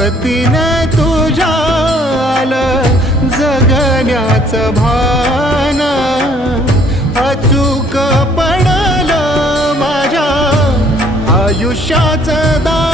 सोबतीने तुझ्या आलं जगण्याचं भान, अचूक पडलं माझ्या आयुष्याचं दान.